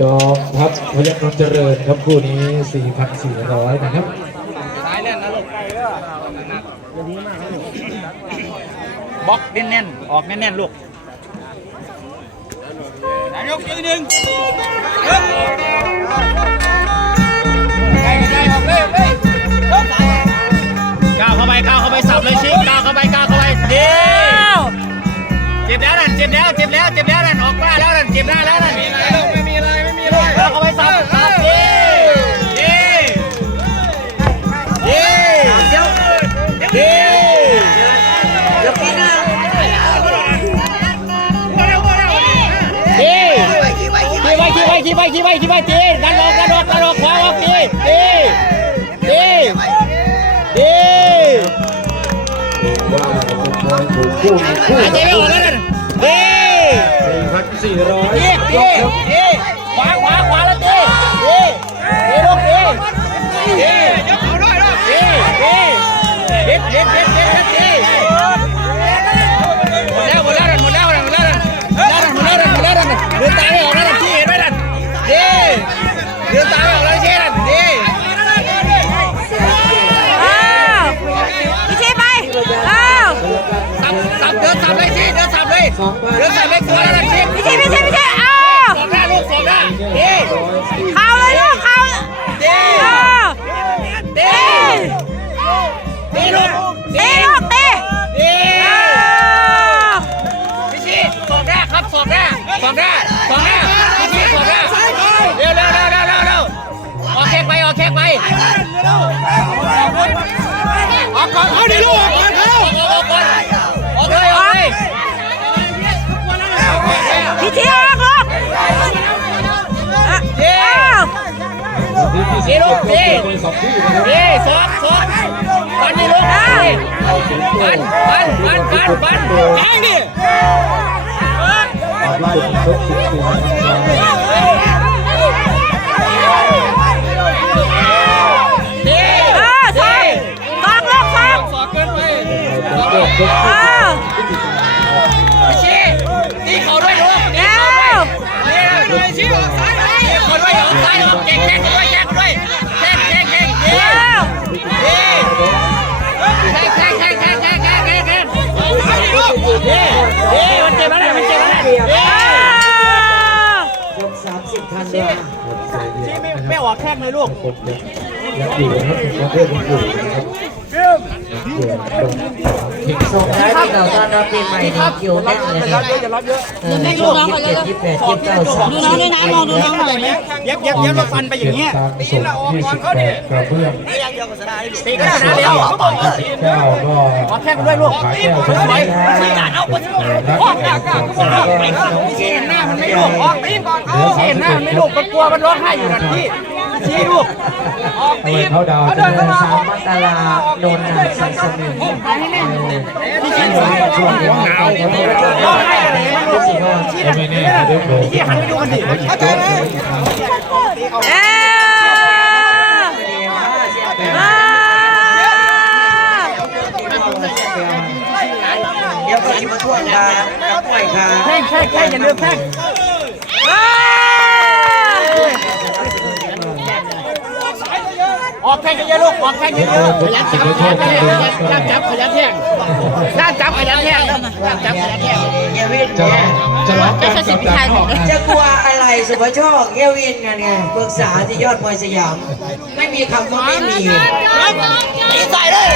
จอมทัพพยัคฆ์นนท์เจริญครับคู่นี้ 4,400 นะครับซ้ายแน่นนะลูกบล็อกแน่นๆ ออกแน่นๆ ลูกนายกยืนหนึ่งก้าวเข้าไปก้าวเข้าไปสับเลยชิก้าวเข้าไปก้าวเข้าไปเดียวเจ็บแล้วนั่นเจ็บแล้วเจ็บแล้วเจ็บแล้วนั่นออกมาแล้วนั่นเจ็บหน้าแล้วนั่นไม่มีอะไรไม่มีอะไรก้าวเข้าไปสับสับเดีเดีเดีเดีเดีขี่ไว้ขี่ไว้ขี่ไว้ขี่ไว้ขี่ไว้ขี่ไว้ตีดันออกดันออกดันออกขวาออกตีตีตีตีว่าเป็นมวยถูกคู่มีคู่หายใจไม่ออกแล้วนั่น สี่ร้อยตีกครับตีขวาขวาขวาแล้วตีตีตีลูกตีตียกเขาด้วยด้วยตีตีเด็ดเด็ดเด็ดเด็ดเด็ด ก่อนเขาเดี๋ยวลูกออกก่อนเขาออกก่อนออกเลยออกเลยพิธีออกลูกเย้เย้ลูกเย้เย้สอบสอบปันนี่ลูกปันปันปันปันปันแทงดิออกไล่ทุ อ้าวพิชิตีเขาด้วยลูกตีเขาด้วยวนี่เลยชี้ออกซ้ายเลยคนด้วยออกซ้ายออกแข่งแข่งด้วยแข่งด้วยแข่งแข่งแข่งเย้อ้าวเย้แข่งแข่งแข่งแข่งแข่งแข่งแข่งแข่งเย้เย้มันเจ็บแล้วมันเจ็บแล้วเย้อ้าวยกสามสิบพันดอลชี้ไม่ไม่ออกแข้งเลยลูกยังยังอยู่นะครับประเทยังอยู่นะครับ ยังอยู่ถึงสองส่งท้ายปีเก่าต้อนรับปีใหม่นี่คิวแน่นเลยครับเออช่วงยี่สิบเจ็ดยี่สิบแปดยี่สิบเก้าสามดูน้องด้วยนะมองดูน้องหน่อยเย็บเย็บเย็บแล้วฟันไปอย่างเงี้ยทางส่งยี่สิบแปดกระเบื้องตีก็ชนะแล้วเขาบอกเก้าก็ออกแข้งด้วยลูกขายแก้วชนะชี้จัดเอาคนรักแก้วของสามก็ชี้เห็นหน้ามันไม่ลูกออกตีก่อนเขาชี้เห็นหน้ามันไม่ลูกมันกลัวมันร้องไห้อยู่นั่นพี่ ชี้ลูกออกตีเขาดาวเขาเดินเข้ามาออกตีตลาโดนนายสันสมองที่ชี้หัวช่วงหนาวชี้หันไปดูมันดิเข้าใจไหมเอ๊เดี๋ยวก็จะมาช่วยงานกับไฟค่ะแค่แช่แค่อย่าลืมแค่ อ้าวออกแข้งเยอะๆลูกออกแข้งเยอะๆขยันจับขยันแข้งขยันจับขยันแข้งด้านจับขยันแข้งด้านจับขยันแข้งเอวินจะเนี่ยจะรับการจับตาของจะกลัวอะไรสุภโชคเอวินกันไงปรึกษาที่ยอดมวยสยาม ไม่มีคำว่าไม่มีตีใส่เลย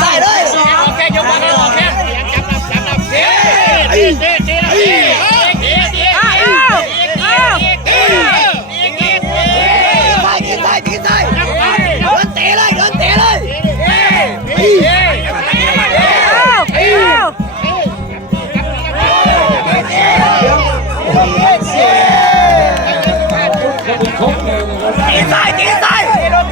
ใส่เลยออกแข้งยกมาออกแข้งขยันจับจับจับเด้เด้เด้เด้ 停赛！停赛！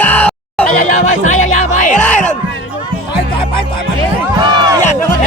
ยาวไปไปสายยาวไปได้เยไปต่ยมัเลยยันแล้วก็เท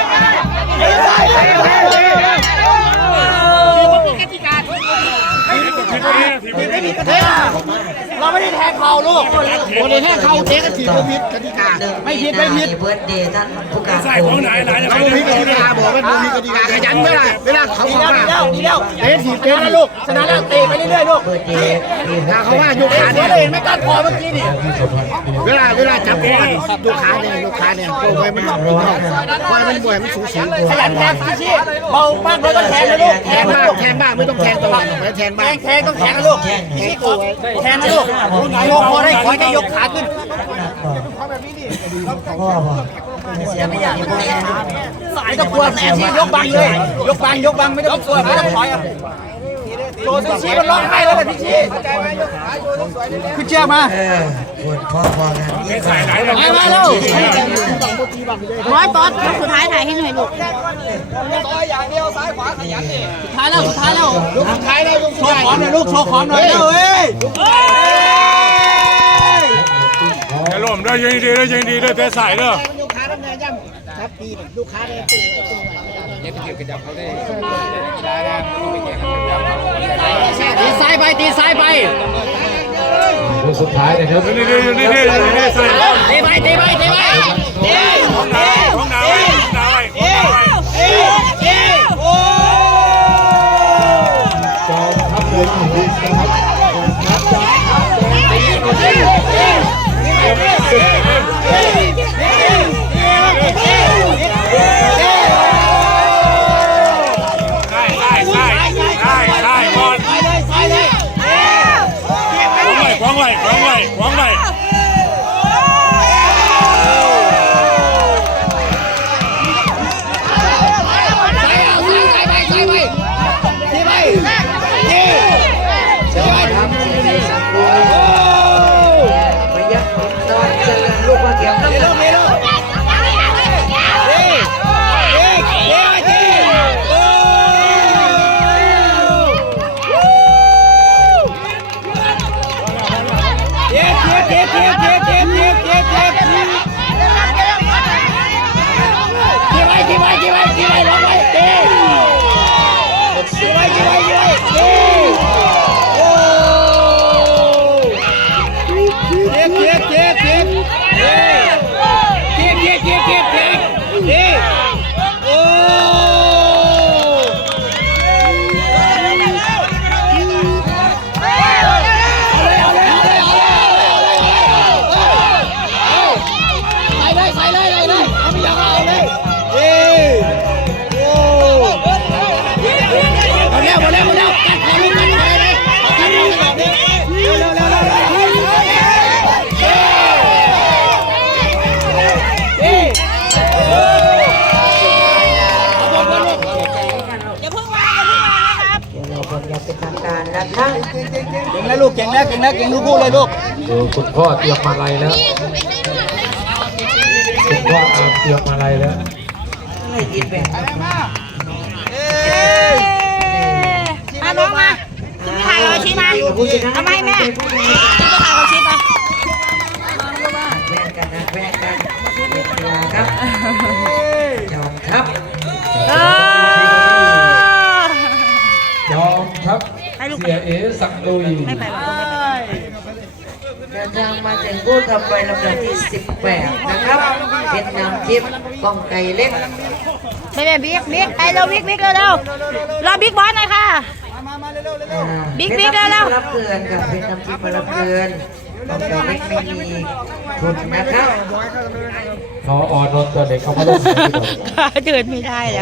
แทงเขาเจ๊กันถีบไม่ผิดกติกาไม่ผิดไม่ผิดเบิร์ดเดย์ท่านผู้การใส่ของไหนไหนเราไม่ผิดกติกาบอกว่ามันมีกติกาขยันไม่ได้เวลาเขาเข้ามาดีแล้วเตะถีบเตะนะลูกชนะแล้วเตะไปเรื่อยๆลูกเดเดย์ปีหถ้าเขาว่ายุขาเนี่ยเห็นไม่กัดคอเมื่อกี้นี่เวลาเวลาจับคอนี่ยุขาเนี่ยยุขาเนี่ยโอ้ยมันร้อนคอยมันบ่อยมันสูงสูงขยันแทงชี้เบามากเลยต้องแทงนะลูกแทงบ้างแทงบ้างไม่ต้องแทงตลอดแทงบ้างแทงต้องแทงนะลูกชี้ก่อนแทงนะลูกยกคอได้คอยได้ยกขาขึ้นพ่อบอกเสียไม่อยากให้พ่อแย่ไม่ต้องกลัวแต่ชี้ยกบังเลย ยกบังยกบังไม่ต้องกลัวไม่ต้องถอยอะโดนชี้มันร้องไห้แล้วเลยพี่ชี้ขึ้นเชือกมาเออปวดพ่อพอกันยิ่งใส่ไหนมามาแล้วร้อยตอดยกสุดท้ายถ่ายให้หน่อยลูกท้ายแล้วสุดท้ายแล้วลูกสุดท้ายแล้วโชว์ของหน่อยลูกโชว์ของหน่อยเฮ้ยจะ ลมเด้ยังดีได้ยังดีได้แต่สายเด้อลูกค้าต้องแย่ำครับปีลูกค้าได้ตีตีเล่ยไปเกี่ยวกระจับเขาได้ได้ได้ไม่เกี่ยวกับจับตีซ้ายไปตีซ้ายไปลูสุดท้ายนะครับดียวนี่นี่นี่นี่ใส่ตีไปตีไปตีไปตีของนาของนา เจ็บเจ็บเจ็บเจ็บเจ็บเจ็บเจ็บเจ็บเจ็บตีโอ้ใส่เลยใส่เลยเลยเลยเอาไม่อยากเอาเลยเอ้ อย่าเพิ่งวางอย่าเพิ่งวางนะครับเดี๋ยวเราคนอยากเป็นทางการแล้วนะเก่งแล้วลูกเก่งแล้วเก่งแล้วเก่งลูกพูดเลยลูกดูคุณพ่อเตรียมมาลัยแล้วคุณพ่ออาบเตรียมมาลัยแล้วไม่ติดแบบมาน้องมาถ่ายเอาชีมาเอามาให้แม่ก็ถ่ายเอาชีมา เสียเอสักลุยไม่ไปไม่ไปเดินทางมาถึงผู้ทำไปลำดับที่ 18 นะครับเป็นนางทิพย์กองไก่เล็กไม่เป็นบิ๊กบิ๊กไปเร็วบิ๊กบิ๊กเร็วเร็วรอบิ๊กบอสหน่อยค่ะอ่าบิ๊กบิ๊กแล้วเป็นน้ำทิพย์รับเกลือนกับเป็นน้ำทิพย์มารับเกลือนกองไก่เล็กไม่มีทุนนะครับ เขาออนนท์ตัวเด็กเขาไม่ต้องเสียที่ดอก เดินไม่ได้แล้ว